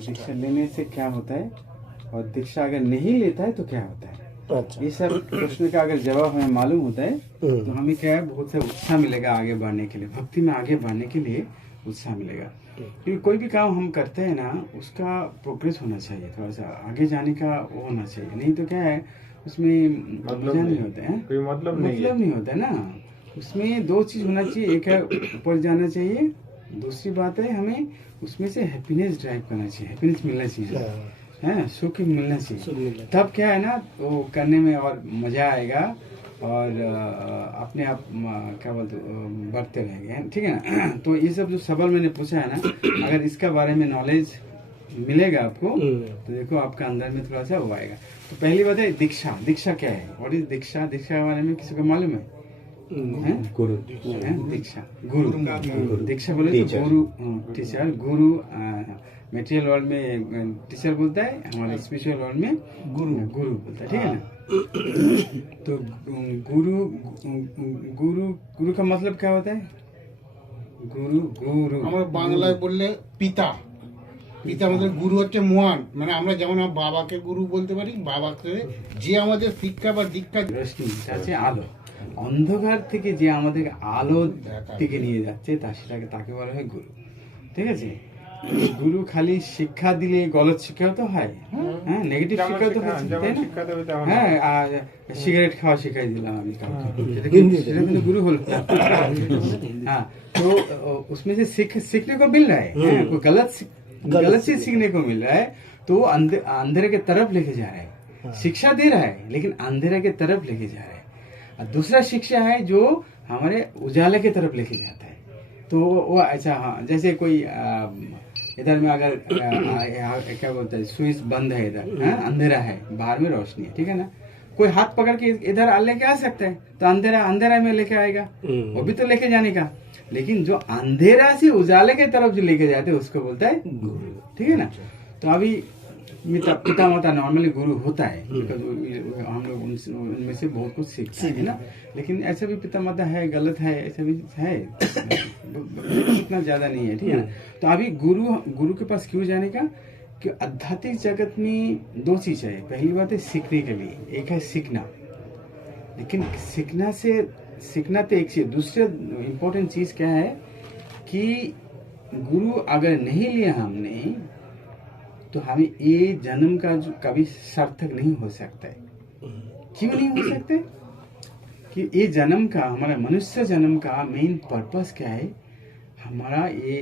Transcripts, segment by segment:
दीक्षा लेने से क्या होता है और दीक्षा अगर नहीं लेता है तो क्या होता है। अच्छा। ये सब प्रश्न का अगर जवाब हमें मालूम होता है तो हमें क्या है बहुत सा उत्साह मिलेगा आगे बढ़ने के लिए, भक्ति में आगे बढ़ने के लिए उत्साह मिलेगा। क्योंकि कोई भी काम हम करते हैं ना उसका प्रोग्रेस होना चाहिए, थोड़ा सा आगे जाने का वो होना चाहिए, नहीं तो क्या है उसमें मजा नहीं होता है, कोई मतलब नहीं होता है ना। उसमें दो चीज होना चाहिए, एक है ऊपर जाना चाहिए, दूसरी बात है हमें उसमें से हैप्पीनेस ड्राइव करना चाहिए, हैप्पीनेस मिलना चाहिए, है सुख मिलना चाहिए। तब क्या है ना वो करने में और मजा आएगा और अपने आप क्या बोलते बढ़ते रहेंगे, ठीक है ना। तो ये सब जो सवाल मैंने पूछा है ना, अगर इसका बारे में नॉलेज मिलेगा आपको तो देखो आपका अंदर में थोड़ा सा वो आएगा। तो पहली बात है दीक्षा। दीक्षा क्या है, व्हाट इज दीक्षा? दीक्षा के बारे में किसी को मालूम है? गुरु। दीक्षा गुरु। दीक्षा बोले तो गुरु, टीचर, गुरु मटेरियल वर्ल्ड में टीचर बोलता है, हमारे स्पिरिचुअल वर्ल्ड में गुरु बोलता है, ठीक है ना। तो गुरु का मतलब क्या होता है? गुरु আমরা বাংলায় বললে পিতা, পিতা আমাদের গুরু হচ্ছে মহান, মানে আমরা যেমন আমার বাবাকে গুরু বলতে পারি, বাবাকে যে আমাদের শিক্ষা বা দীক্ষা রশ্মি আছে আলো, অন্ধকার থেকে যে আমাদের আলো থেকে নিয়ে যাচ্ছে তাকে বলা হয় গুরু, ঠিক আছে। গুরু খালি শিক্ষা দিলে গলত শিক্ষাও তো হয়, হ্যাঁ নেগেটিভ শিক্ষাও তো হচ্ছে, তাই না? হ্যাঁ আর সিগারেট খাওয়া শিখাই দিলাম আমি কাউকে, সেটা কিন্তু गुरु হলো। हाँ तो उसमें से सीखने को मिल रहा है, कोई गलत चीज सीखने को मिल रहा है तो अंधेरे के तरफ लेके जा रहा है। शिक्षा दे रहा है लेकिन अंधेरे के तरफ लेके जा रहा है। और दूसरा शिक्षा है जो हमारे उजाले की तरफ लेके जाता है। तो वो अच्छा, हाँ जैसे कोई इधर में अगर क्या बोलते हैं स्विच बंद है, इधर अंधेरा है, बाहर में रोशनी है, ठीक है ना। कोई हाथ पकड़ के इधर लेके आ सकता है तो अंधेरा में लेके आएगा, वो भी तो लेके जाने का। लेकिन जो अंधेरा से उजाले के तरफ जो लेके जाते हैं उसको बोलता है गुरु, ठीक है ना। तो अभी पिता माता नॉर्मली गुरु होता है, हम लोग उनमें से बहुत कुछ सीखते हैं ना। लेकिन ऐसा भी पिता माता है, गलत है, ऐसा भी है, इतना ज्यादा नहीं है, ठीक है ना। तो अभी गुरु के पास क्यों जाने का? कि आध्यात्मिक जगत में दो चीज है। पहली बात है सीखने के लिए, एक है सीखना, लेकिन सीखना तो एक चीज, दूसरा इम्पोर्टेंट चीज क्या है कि गुरु अगर नहीं लिया हमने तो हमें ये जन्म का जो कभी सार्थक नहीं हो सकता है। क्यों नहीं हो सकता है? कि ये जन्म का, हमारा मनुष्य जन्म का मेन पर्पस क्या है? हमारा ये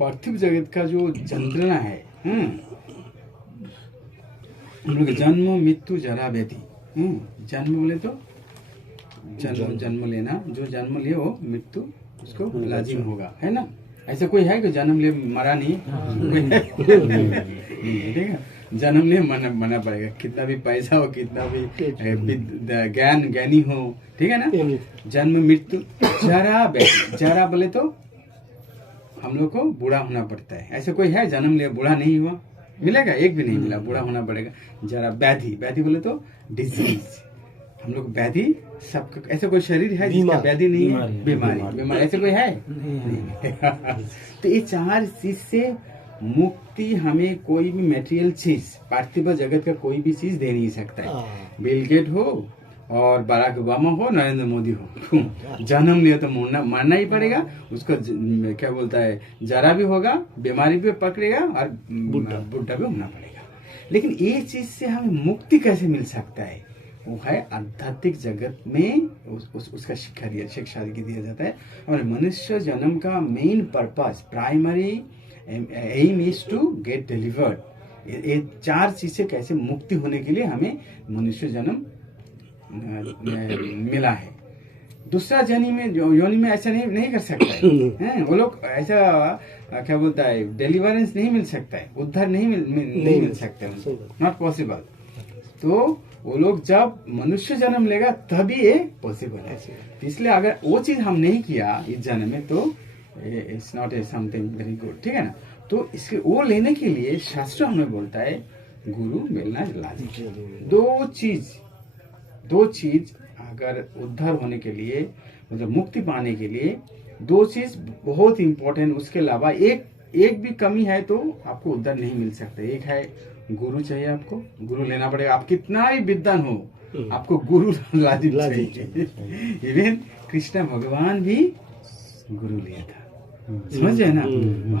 पार्थिव जगत का जो यंत्रणा है, हम लोग जन्म मृत्यु जरा व्याधि, जन्म बोले तो जन्म लेना, जो जन्म ले वो मृत्यु उसको लाजिम होगा, है ना। ऐसा कोई है कि जन्म ले मरा नहीं? ठीक है, जन्म ले मरना पड़ेगा, कितना भी पैसा हो, कितना भी ज्ञानी हो, ठीक है ना। जन्म मृत्यु जरा व्याधि, जरा बोले तो हम लोग को बूढ़ा होना पड़ता है। ऐसा कोई है जन्म ले बूढ़ा नहीं हुआ? मिलेगा? एक भी नहीं मिला, बूढ़ा होना पड़ेगा। जरा व्याधि बोले तो डिजीज, हम लोग व्याधि सबका, ऐसा कोई शरीर है जिसका व्याधि नहीं है? बीमारी ऐसा कोई है? तो ये चार चीज से मुक्ति हमें कोई भी मटेरियल चीज, पार्थिव जगत का कोई भी चीज दे नहीं सकता है। बिल गेट हो और बराक ओबामा हो, नरेंद्र मोदी हो, जन्म लिया तो मरना ही पड़ेगा उसको। क्या बोलता है, जरा भी होगा, बीमारी भी पकड़ेगा और बुढ़ा भी होना पड़ेगा। लेकिन ये चीज से हमें मुक्ति कैसे मिल सकता है? वो है आध्यात्मिक जगत में उसका शिक्षा दिया जाता है। और मनुष्य जन्म का main purpose, primary aim is to get delivered. ये चार चीज से कैसे मुक्ति होने के लिए हमें मनुष्य जन्म मिला है। दूसरा योनि में ऐसा नहीं कर सकता है, वो लोग ऐसा क्या बोलता है, डिलीवरेंस नहीं मिल सकता है, उद्धार नहीं मिल सकता है, नॉट पॉसिबल। तो वो लोग जब मनुष्य जन्म लेगा तभी ये पॉसिबल है। इसलिए अगर वो चीज हम नहीं किया इस जन्म में तो it's not a something very good, ठीक है ना। तो इसके वो लेने के लिए शास्त्र हमें बोलता है गुरु मिलना लाजिम। दो चीज अगर उद्धार होने के लिए, मतलब मुक्ति पाने के लिए, दो चीज बहुत इंपॉर्टेंट। उसके अलावा एक एक भी कमी है तो आपको उद्धार नहीं मिल सकता। एक है गुरु चाहिए, आपको गुरु लेना पड़ेगा। आप कितना ही विद्वान हो, आपको गुरु लाजिम चाहिए। इवन कृष्ण भगवान भी गुरु लिया था, समझ रहे ना।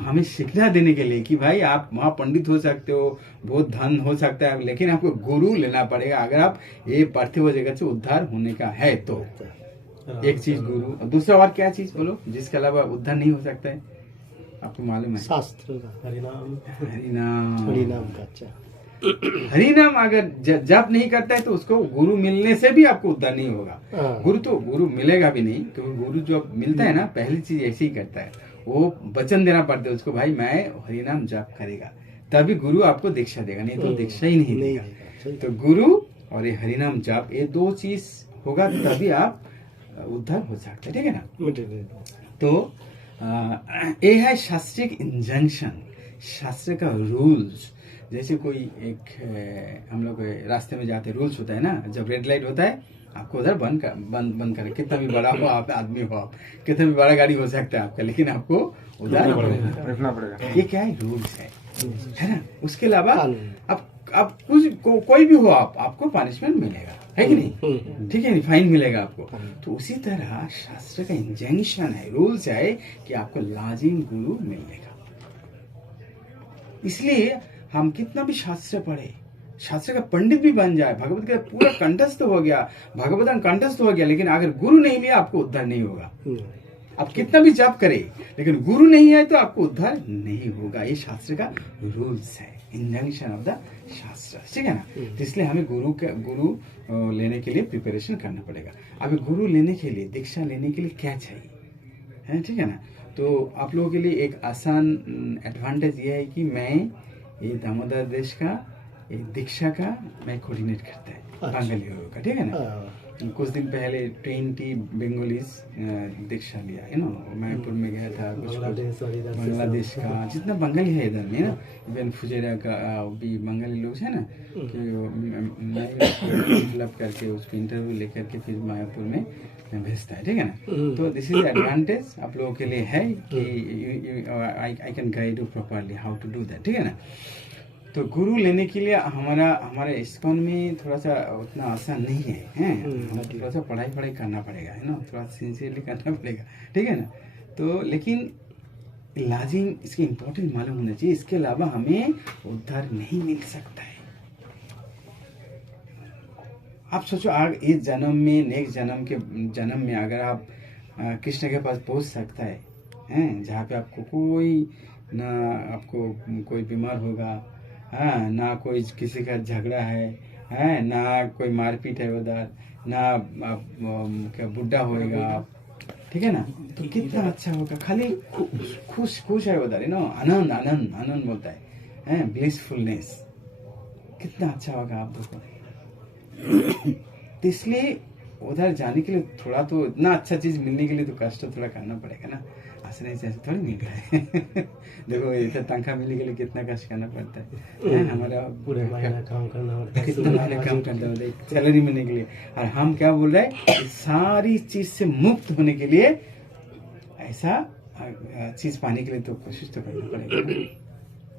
हमें शिक्षा देने के लिए कि भाई आप महापंडित हो सकते हो, बहुत धन हो सकता है, लेकिन आपको गुरु लेना पड़ेगा अगर आप ये पार्थिव जगत से उद्धार होने का है तो। एक चीज गुरु, और दूसरा और क्या चीज बोलो जिसके अलावा उद्धार नहीं हो सकता है, आपको मालूम है? शास्त्र का हरिनाम, हरिनाम। हरिनाम का अच्छा हरिनाम अगर जप नहीं करता है तो उसको गुरु मिलने से भी आपको उद्धार नहीं होगा। गुरु मिलेगा भी नहीं, क्योंकि गुरु जो मिलता है ना, पहली चीज ऐसे ही करता है, वो वचन देना पड़ता है उसको, भाई मैं हरिनाम जप करेगा, तभी गुरु आपको दीक्षा देगा, नहीं तो दीक्षा ही नहीं देगा। तो गुरु और ये हरिनाम जप, ये दो चीज होगा तभी आप उद्धार हो सकते हैं, ठीक है ना। तो ये है शास्त्रिक इंजंक्शन, शास्त्र का रूल्स। जैसे कोई एक हम लोग रास्ते में जाते रूल्स होता है ना, जब रेड लाइट होता है आपको उधर बंद करे, कितना भी बड़ा हो आप, आदमी हो आप, कितना भी बड़ा गाड़ी हो सकता है आपका, लेकिन आपको उधर रखना पड़ेगा। ये क्या है, रूल्स है ना। उसके अलावा अब कोई भी हो आप, आपको पनिशमेंट मिलेगा, है कि नहीं, ठीक है, फाइन मिलेगा आपको। तो उसी तरह शास्त्र का इंजंक्शन है, रूल्स है कि आपको लाजिम गुरु मिलेगा। इसलिए हम कितना भी शास्त्र पढ़े, शास्त्र का पंडित भी बन जाए, भगवत गीता पूरा कंठस्थ हो गया, भगवतम कंठस्थ हो गया, लेकिन अगर गुरु नहीं लिया आपको उद्धार नहीं होगा। आप कितना भी जप करे, लेकिन गुरु नहीं है तो आपको उद्धार नहीं होगा। ये शास्त्र का रूल्स है, इंजंक्शन ऑफ द शास्त्र, ठीक है ना। तो इसलिए हमें गुरु लेने के लिए प्रिपरेशन करना पड़ेगा। अभी गुरु लेने के लिए, दीक्षा लेने के लिए क्या चाहिए है, ठीक है ना। तो आप लोगों के लिए एक आसान एडवांटेज ये है कि मैं ये दामोदर देश का दीक्षा का मैं कोऑर्डिनेट करता है, बंगाली लोगों का, ठीक है ना। कुछ दिन पहले 20 बंगालीज दीक्षा लिया है ना, मायापुर में गया था। कुछ बांग्लादेश का जितना बंगाली है इधर में ना, इवन फुजेरा का भी बंगाली लोग है ना, कि मैं फिलअप करके उसको इंटरव्यू लेकर के फिर मायापुर में भेजता है, ठीक है ना। तो दिस इज एडवांटेज आप लोगों के लिए है कि I can guide you properly how to do that, ठीक है ना। तो गुरु लेने के लिए हमारे इस्कॉन में थोड़ा सा उतना आसान नहीं है, हमें थोड़ा सा पढ़ाई करना पड़ेगा, है ना, थोड़ा सिंसियरली करना पड़ेगा, ठीक है ना। तो लेकिन लाजिम इसके इम्पोर्टेंट मालूम होना चाहिए, इसके अलावा हमें उद्धार नहीं मिल सकता है। आप सोचो आगे इस जन्म में, नेक्स्ट जन्म में अगर आप कृष्ण के पास पहुंच सकता है, जहाँ पे आपको कोई बीमार होगा, हाँ, ना कोई किसी का झगड़ा है, ना कोई मारपीट है उधर, ना क्या बुढ़ा होएगा, ठीक है ना। तो कितना अच्छा होगा, खाली खुश है उधर, आनंद बोलता है, ब्लिसफुलनेस, कितना अच्छा होगा आप देखो। तो इसलिए उधर जाने के लिए थोड़ा तो, इतना अच्छा चीज मिलने के लिए तो कष्ट थोड़ा करना पड़ेगा ना, आसानी से ऐसे थोड़ी मिल रहा है। देखो इतना तनख्वाह मिलने के लिए कितना कष्ट करना पड़ता है, हमारा पूरे महीना काम करना पड़ता है, कितना महीना काम करना होता है सैलरी मिलने के लिए। और हम क्या बोल रहे हैं, सारी चीज से मुक्त होने के लिए ऐसा चीज पाने के लिए तो कोशिश तो करना पड़ेगा।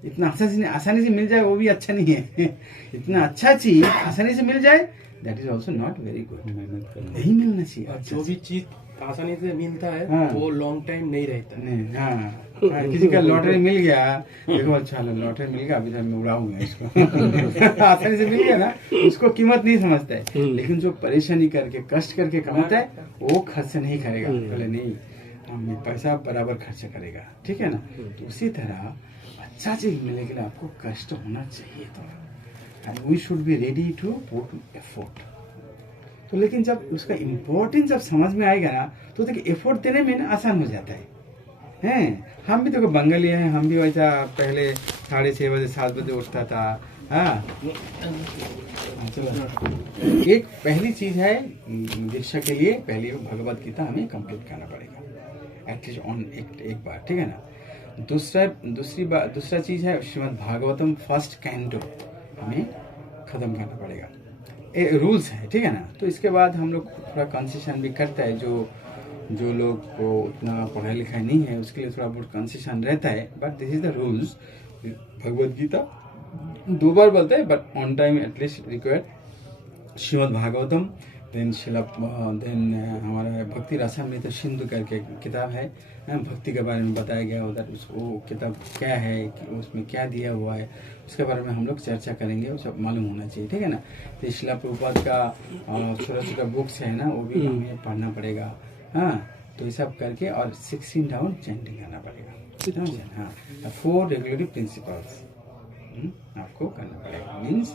इतना आसानी से मिल जाए वो भी अच्छा नहीं है। इतना अच्छा चीज आसानी से मिल जाए, that is also not very good. नहीं मिलना चाहिए। और जो भी चीज आसानी से मिलता है, हाँ, वो लॉन्ग टाइम नहीं रहता है। नहीं, हाँ, किसी का लॉटरी मिल गया, देखो अच्छा लॉटरी मिल गया, अभी तो मैं उड़ाऊंगा इसको। आसानी से मिल गया ना, उसको कीमत नहीं समझता है। लेकिन जो परेशानी करके कष्ट करके कमाता है वो खर्च नहीं करेगा, बोले नहीं हम पैसा बराबर खर्च करेगा, ठीक है ना। तो उसी तरह अच्छा चीज मिलने के लिए आपको कष्ट होना चाहिए थोड़ा, and we should be ready to put effort. तो लेकिन जब उसका इम्पोर्टेंस जब समझ में आएगा ना, तो देखिए एफर्ट देने में ना आसान हो जाता है। हम भी देखो बंगाली हैं, हम भी वैसा पहले 6:30 बजे 7 बजे उठता था। हाँ, एक पहली चीज है दीक्षा के लिए, पहले भगवत गीता हमें कंप्लीट करना पड़ेगा एटलीस्ट ऑन एक बार, ठीक है ना। दूसरा चीज है श्रीमद् भागवतम फर्स्ट कैंटो हमें खत्म करना पड़ेगा, रूल्स है, ठीक है ना। तो इसके बाद हम लोग थोड़ा कंसेशन भी करता है, जो जो लोग को उतना पढ़ाई लिखाई नहीं है उसके लिए थोड़ा बहुत कंसेशन रहता है, but this is the rules. Bhagavad Gita 2 बार बोलता है but on time at least required. Shrimad Bhagavatam, then हमारा भक्ति रसामृत सिंधु करके किताब है, भक्ति के बारे में बताया गया उधर। वो किताब क्या है, कि उसमें क्या दिया हुआ है, उसके बारे में हम लोग चर्चा करेंगे, वो सब मालूम होना चाहिए, ठीक है ना। तो शिला प्रभुपाद का छोटा छोटा बुक्स है ना, वो भी हमें पढ़ना पड़ेगा। हाँ, तो ये सब करके और 16 राउंड चैंटिंग करना पड़ेगा। हाँ, 4 रेगुलेटरी प्रिंसिपल्स आपको करना पड़ेगा। मीन्स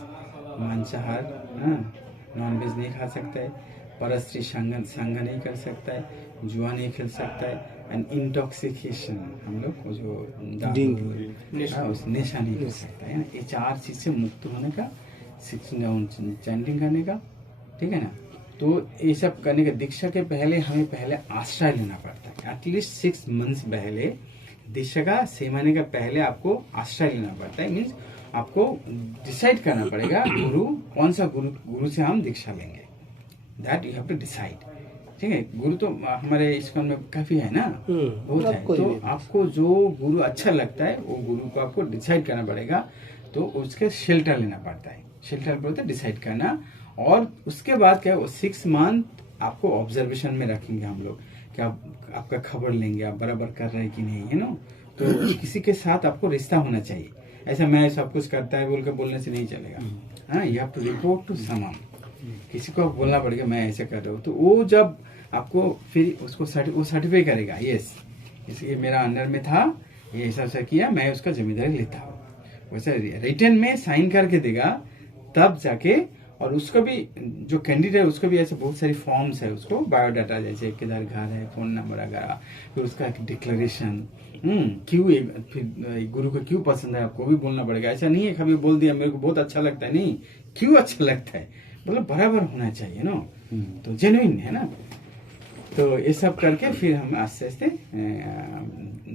मांसाहार, नॉन वेज नहीं खा सकता है, परस्त्री संग नहीं कर सकता है, जुआ नहीं खेल सकता है, एंड इंटॉक्सिकेशन हम लोग को जो उस नशा नहीं कर सकता है ना। ये 4 चीज से मुक्त होने का, 16 राउंड चैंटिंग करने का, ठीक है ना। तो ये सब करने के दीक्षा के पहले हमें पहले आश्रय लेना पड़ता है। एटलीस्ट 6 मंथ्स पहले, दीक्षा का 6 महीने का पहले आपको आश्रय लेना पड़ता है। मीन्स आपको डिसाइड करना पड़ेगा गुरु कौन सा गुरु से हम दीक्षा लेंगे, that you have to decide, ठीक है। गुरु तो हमारे इस्कॉन में काफी है ना, बहुत है। तो आपको जो गुरु अच्छा लगता है वो गुरु को आपको डिसाइड करना पड़ेगा। तो उसके शेल्टर लेना पड़ता है, शेल्टर बोलते डिसाइड करना। और उसके बाद क्या, 6 मंथ आपको ऑब्जर्वेशन में रखेंगे हम लोग, कि आपका खबर लेंगे आप बराबर कर रहे हैं कि नहीं, है ना। तो किसी के साथ आपको रिश्ता होना चाहिए। ऐसा मैं सब कुछ करता है बोल के बोलने से नहीं चलेगा। हाँ, you have to report to someone, किसी को बोलना पड़ेगा मैं ऐसे कर रहा हूँ। तो वो जब आपको फिर उसको वो सर्टिफाई करेगा, यस इसलिए मेरा अंडर में था, ये ऐसा किया, मैं उसका जिम्मेदारी लेता हूँ। वैसे रिटर्न में साइन करके देगा, तब जाके। और उसको भी जो कैंडिडेट है उसको भी ऐसे बहुत सारी फॉर्म्स है, उसको बायोडाटा जैसे किधर घर है, फोन नंबर वगैरह, फिर उसका एक डिक्लेरेशन, क्यों फिर गुरु को क्यों पसंद है आपको भी बोलना पड़ेगा। ऐसा नहीं है कभी बोल दिया मेरे को बहुत अच्छा लगता है, नहीं, क्यों अच्छा लगता है मतलब बराबर होना चाहिए ना, तो जेन्युइन है ना। तो ये सब करके फिर हम आस्ते आस्ते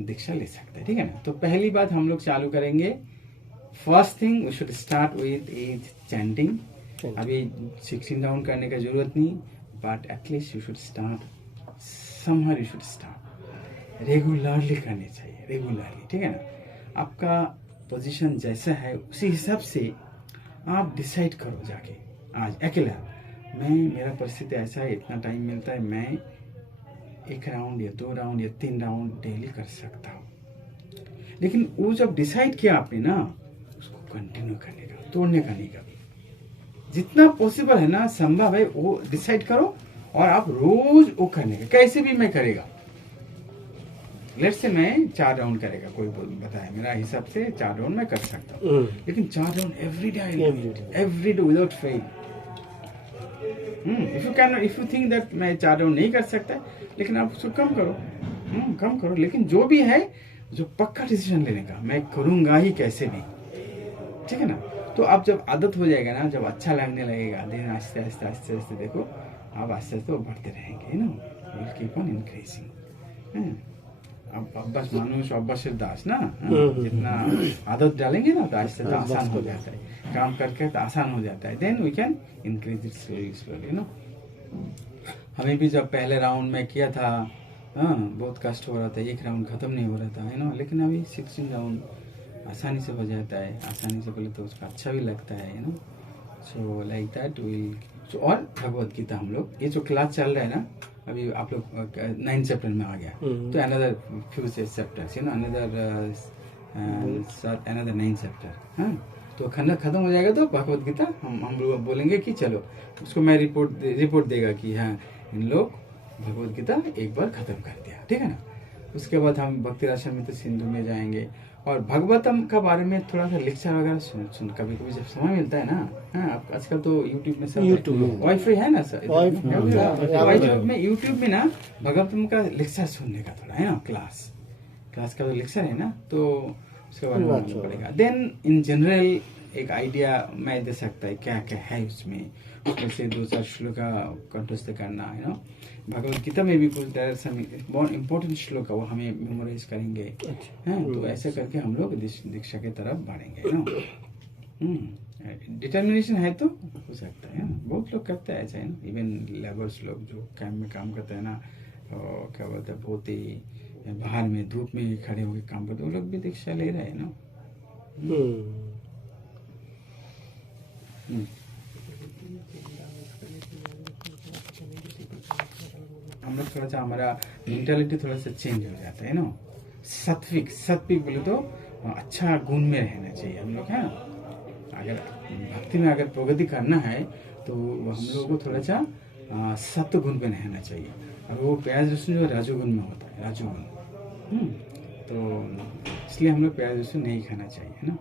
दीक्षा ले सकते हैं, ठीक है ना। तो पहली बात हम लोग चालू करेंगे, first thing we should start with is chanting. अभी 16 राउंड करने का जरूरत नहीं, but at least you should start somehow, you should start regularly करनी चाहिए, रेगुलरली, ठीक है ना। आपका पोजीशन जैसा है उसी हिसाब से आप डिसाइड करो जाके, आज अकेला मेरा परिस्थिति ऐसा है, इतना टाइम मिलता है, मैं 1 राउंड या 2 राउंड या 3 राउंड डेली कर सकता हूँ। लेकिन वो जब डिसाइड किया आपने ना, उसको कंटिन्यू करने का, तोड़ने का नहीं कभी। जितना पॉसिबल है ना, संभव है, वो डिसाइड करो और आप रोज वो करने का, कैसे भी मैं करेगा। लेट्स से मैं 4 राउंड करेगा, कोई बताया मेरा हिसाब से 4 राउंड मैं कर सकता हूँ, लेकिन 4 round every day without fail. If you think that मैं 4 राउंड नहीं कर सकता, लेकिन आप उसको कम करो, लेकिन जो भी है, जो पक्का डिसीजन लेने का, मैं करूंगा ही कैसे भी, ठीक है ना। तो आप जब आदत हो जाएगा ना, जब अच्छा लगने लगेगा, दिन आस्ते आस्ते देखो आप आस्ते आस्ते बढ़ते रहेंगे ना, विल कीप ऑन इंक्रीजिंग। अब बस मानुष अभ्यासेर दास ना, जितना आदत डालेंगे ना तो आस्ते आस्ते आसान हो जाता है, काम करके तो आसान हो जाता है, then we can increase it slowly ना। हमें भी जब पहले राउंड में किया था, बहुत कष्ट हो रहा था, 1 राउंड खत्म नहीं हो रहा था, है ना। लेकिन अभी 16 राउंड आसानी से हो जाता है, आसानी से बोले तो उसका अच्छा भी लगता है ना। So like that will. और भगवद गीता हम लोग, ये जो क्लास चल रहा है ना, अभी आप लोग 9 चैप्टर में आ गया, तो another few chapters, you know, another 9 chapter, तो खत्म हो जाएगा। तो भगवद गीता हम लोग बोलेंगे कि चलो उसको मैं रिपोर्ट देगा कि हाँ इन लोग भगवद गीता एक बार खत्म कर दिया, ठीक है ना। उसके बाद हम भक्ति रसामृत सिंधु में जाएंगे और भागवतम का बारे में थोड़ा सा लेक्चर वगैरह सुन कभी कभी जब समय मिलता है ना। आजकल तो यूट्यूब में सब वाईफाई है ना सर, यूट्यूब में ना भागवतम का लेक्चर सुनने का थोड़ा है ना, क्लास का जो लेक्चर है ना, तो उसके बारे में मालूम पड़ेगा। देन इन जनरल एक आइडिया मैं दे सकता है क्या क्या है उसमें, उसमें 2-4 श्लोक का कंठस्थ करना है ना। भगवद गीता में भी कुछ बहुत इंपॉर्टेंट श्लोक है, वो हमें मेमोराइज करेंगे, हैं। तो ऐसे करके हम लोग दीक्षा की तरफ बढ़ेंगे ना। डिटर्मिनेशन है तो हो सकता है ना। बहुत लोग करते हैं ऐसा है ना, इवन लेबर्स लोग जो कैंप में काम करते हैं ना, क्या बोलते हैं पोते बाहर में धूप में खड़े होकर काम करते, वो लोग भी दीक्षा ले रहे हैं ना। हम लोग थोड़ा सा हमारा मेंटालिटी थोड़ा सा चेंज हो जाता है ना। सात्विक सात्विक बोले तो अच्छा गुण में रहना चाहिए हम लोग, है ना। अगर भक्ति में अगर प्रगति करना है तो हम लोगों को थोड़ा सा सत्व गुण में रहना चाहिए। और वो प्याज लहसुन जो राजोगुण में होता है, राजोगुण। तो इसलिए हम लोग प्याज लहसुन नहीं खाना चाहिए, है ना।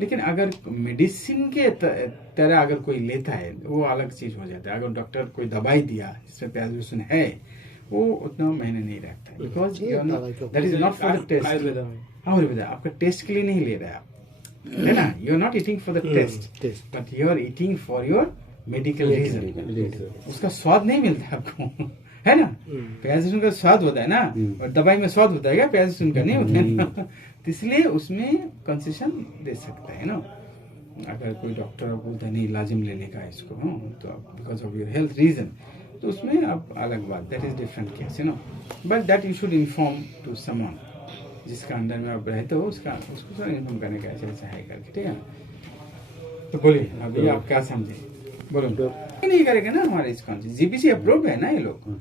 लेकिन अगर मेडिसिन के तरह अगर कोई लेता है वो अलग चीज हो जाता है। अगर डॉक्टर कोई दवाई दिया जिसमें प्याज लहसुन है, वो उतना मायने नहीं रखता है, because that is not for the taste. Ayurveda में आयुर्वेदा आपका टेस्ट के लिए नहीं ले रहा है आप, है ना। You are not eating for the taste, taste. But you are eating for your medical reason. उसका स्वाद नहीं मिलता आपको, है ना। प्याज लहसुन का स्वाद होता है ना, और दवाई में स्वाद होता है क्या, प्याज लहसुन का नहीं होता है ना। तो इसलिए उसमें कंसेशन दे सकता है ना। अगर कोई डॉक्टर बोलता है नहीं लाजिम लेने का इसको, तो because of your health reason, तो उसमें अब अलग बात, that is different case, you know. But that you should inform to someone जिसका अंडर में आप रहते हो, उसको थोड़ा इन्फॉर्म करने का ऐसा है करके, ठीक है ना। तो बोलिए अभी आप क्या समझे, बोलो। नहीं करेगा ना हमारे इस कॉन्स जीपीसी अप्रूव है ना ये लोग,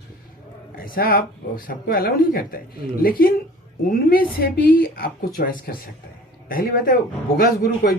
ऐसा आप सबको अलाउ नहीं करता है। लेकिन उनमें से भी आपको चॉइस कर सकता है। पहली बात है बोगस गुरु कोई